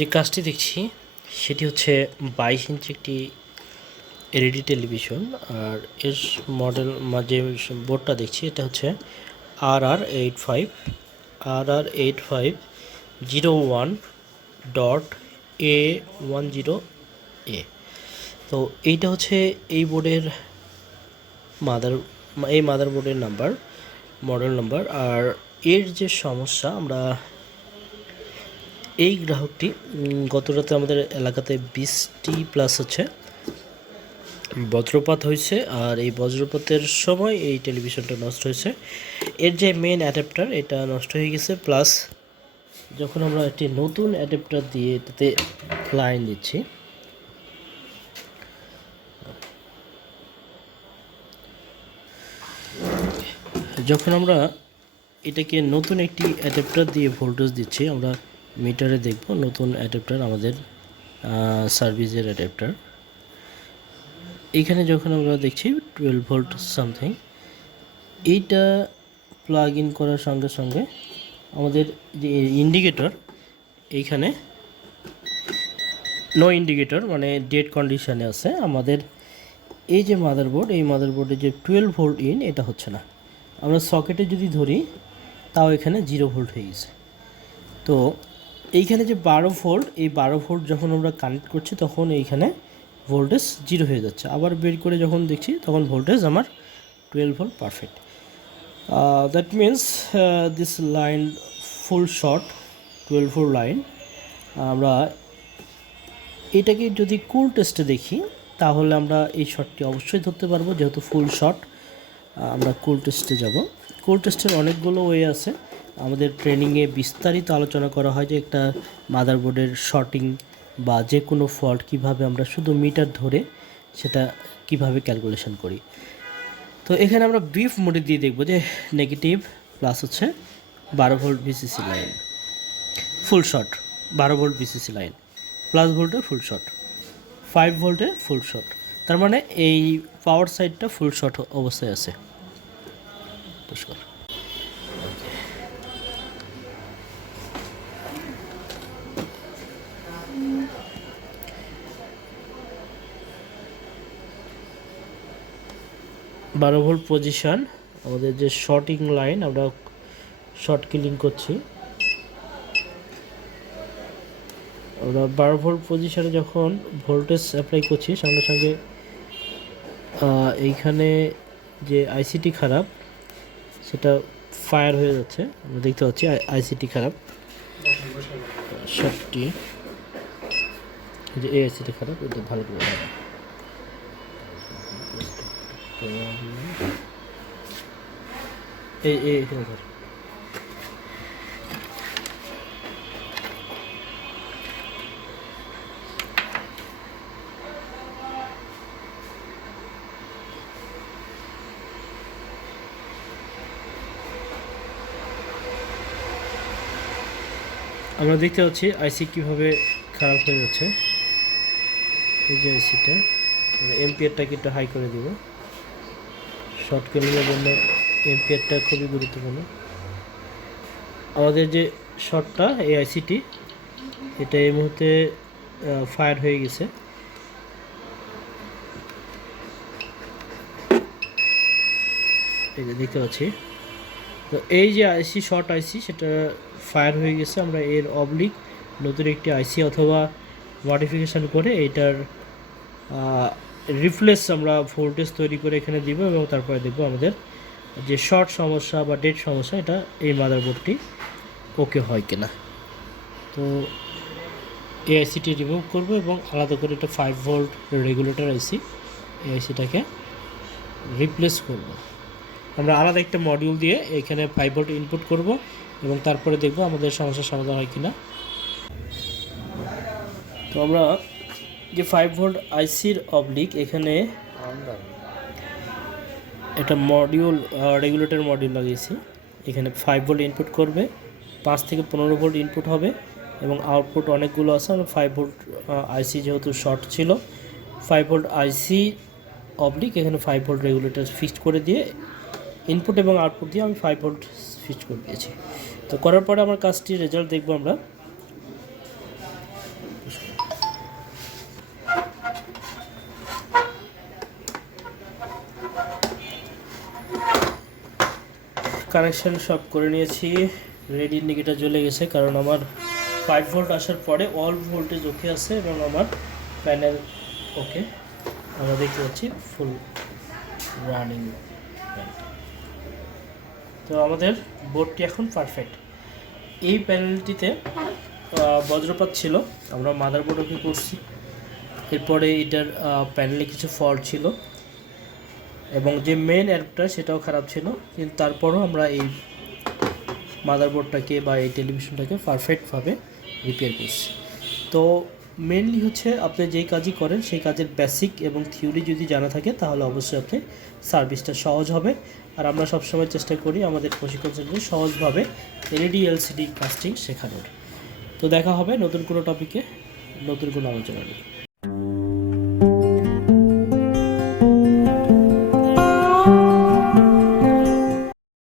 যে কাজটি দেখছি সেটি হচ্ছে 22 ইঞ্চি একটি এলইডি টেলিভিশন। আর এর মডেল যে বোর্ডটা দেখছি এটা হচ্ছে RR8501.A10A। তো এইটা হচ্ছে এই বোর্ডের মাদারবোর্ডের মডেল নাম্বার। আর এর যে সমস্যা, আমরা এই গ্রাহকটি গত রাতে আমাদের এলাকাতে 20+ হচ্ছে বজ্রপাত হয়েছে, আর এই বজ্রপাতের সময় এই টেলিভিশনটা নষ্ট হয়েছে। এর যে মেন অ্যাডাপ্টার এটা নষ্ট হয়ে গেছে, প্লাস যখন আমরা একটি নতুন অ্যাডাপ্টার দিয়ে এটাতে লাইন দিচ্ছি, যখন আমরা এটাকে নতুন একটি অ্যাডাপ্টার দিয়ে ভোল্টেজ দিচ্ছি, আমরা মিটারে দেখব নতুন অ্যাডাপ্টার আমাদের সার্ভিসের অ্যাডাপ্টার। এইখানে যখন আমরা দেখছি 12 ভোল্ট সামথিং, এইটা প্লাগ ইন করার সঙ্গে সঙ্গে আমাদের যে ইন্ডিকেটর এইখানে নো ইন্ডিকেটর, মানে ডেড কন্ডিশনে আছে। আমাদের এই যে মাদারবোর্ড, এই মাদারবোর্ডে যে 12 ভোল্ট ইন এটা হচ্ছে না। আমরা সকেটে যদি ধরি তাও এখানে 0 ভোল্ট হয়ে গেছে। তো এইখানে যে 12 ভোল্ট, এই 12 ভোল্ট যখন আমরা কানেক্ট করছি তখন এইখানে ভোল্টেজ 0 হয়ে যাচ্ছে। আবার বের করে যখন দেখছি তখন ভোল্টেজ আমার 12 volt perfect. That means this line full short, 12 volt line. আমরা এটাকে যদি কুল টেস্টে দেখি তাহলে আমরা এই শর্টটি অবশ্যই ধরতে পারবো, যেহেতু ফুল শর্ট। আমরা কুল টেস্টে যাব। কুল টেস্টের অনেকগুলো ওয়ে আছে, আমাদের ট্রেনিংয়ে বিস্তারিত আলোচনা করা হয় যে একটা মাদারবোর্ডের শর্টিং বা যে কোনো ফল্ট কিভাবে আমরা শুধু মিটার ধরে সেটা কিভাবে ক্যালকুলেশন করি। তো এখানে আমরা ব্রিফ মোডে দিয়ে দেখব যে নেগেটিভ প্লাস হচ্ছে 12 ভোল্ট ভিসিসি লাইন ফুল short, 12 volt VCC line plus ভোল্টে ফুল শর্ট, 5 ভোল্টে ফুল শর্ট। তার মানে এই পাওয়ার সাইডটা ফুল শর্ট অবস্থায় আছে। পুষ্কর 12 ভোল্ট পজিশন, আমাদের যে শর্টিং লাইন আমরা শর্ট কিলিং করছি। আমরা 12 ভোল্ট পজিশনে যখন ভোল্টেজ অ্যাপ্লাই করছি সঙ্গে সঙ্গে এইখানে যে আইসিটি খারাপ সেটা ফায়ার হয়ে যাচ্ছে। আমরা দেখতে পাচ্ছি আইসিটি খারাপ, শর্টটি যে এই আইসিটি খারাপ, এটা ভালো করে এখানে ধর। আমরা দেখতে পাচ্ছি আইসি কীভাবে খারাপ হয়ে যাচ্ছে। এই যে আইসিটা, এমপিআরটাকে একটু হাই করে দেব। শর্ট কিলিংয়ের জন্য এমপিআরটা খুবই গুরুত্বপূর্ণ। আমাদের যে শর্টটা এই আইসিটি, এটা এই মুহূর্তে ফায়ার হয়ে গেছে। এই যে দেখতে পাচ্ছি, তো এই যে আইসি শর্ট আইসি সেটা ফায়ার হয়ে গেছে। আমরা এর অবলিক নতুন একটি আইসি অথবা মডিফিকেশান করে এটার রিপ্লেস আমরা ভোল্টেজ তৈরি করে এখানে দিব এবং তারপরে দেখব আমাদের যে শর্ট সমস্যা বা ডেড সমস্যা এটা এই মাদারবোর্ডটি ওকে হয় কিনা। তো এই আইসিটি রিমুভ করবো এবং আলাদা করে একটা 5 ভোল্ট রেগুলেটর আইসি, এই আইসিটাকে রিপ্লেস করব। আমরা আলাদা একটা মডিউল দিয়ে এখানে 5 ভোল্ট ইনপুট করব এবং তারপরে দেখব আমাদের সমস্যার সমাধান হয় কিনা। তো আমরা যে 5 ভোল্ট আইসির অবলিক এখানে একটা মডিউল রেগুলেটর মডিউল লাগিয়েছি। এখানে 5 ভোল্ট ইনপুট করবে, 5 থেকে 15 ভোল্ট ইনপুট হবে এবং আউটপুট অনেকগুলো আছে। আমরা 5 ভোল্ট আইসি যেহেতু শর্ট ছিল, 5 ভোল্ট আইসি অবলিক এখানে 5 ভোল্ট রেগুলেটর ফিক্সড করে দিয়ে ইনপুট এবং আউটপুট দিয়ে আমি 5 ভোল্ট ফিক্সড করে দিয়েছি। তো করার পরে আমার কাজটির রেজাল্ট দেখব আমরা। কানেকশান সব করে নিয়েছি, রেড ইন্ডিকেটার জ্বলে গেছে, কারণ আমার 5 ভোল্ট আসার পরে অল ভোল্টেজ ওকে আছে এবং আমার প্যানেল ওকে, আমরা দেখতে পাচ্ছি ফুল রানিং। তো আমাদের বোর্ডটি এখন পারফেক্ট। এই প্যানেলটিতে বজ্রপাত ছিল, আমরা মাদারবোর্ড ওকে করছি, এরপরে এটার প্যানেলে কিছু ফল্ট ছিল এবং যে মেন অ্যাপটা সেটাও খারাপ ছিল, কিন্তু তারপরও আমরা এই মাদারবোর্ডটাকে বা এই টেলিভিশনটাকে পারফেক্টভাবে রিপেয়ার করছি। তো মেনলি হচ্ছে আপনি যেই কাজই করেন সেই কাজের বেসিক এবং থিওরি যদি জানা থাকে তাহলে অবশ্যই আপনি সার্ভিসটা সহজ হবে। আর আমরা সবসময় চেষ্টা করি আমাদের প্রশিক্ষণ সেন্টারে সহজভাবে এলইডি এলসিডি কাস্টিং শেখানোর। তো দেখা হবে নতুন কোনো টপিকে, নতুন কোনো আলোচনা নিয়ে।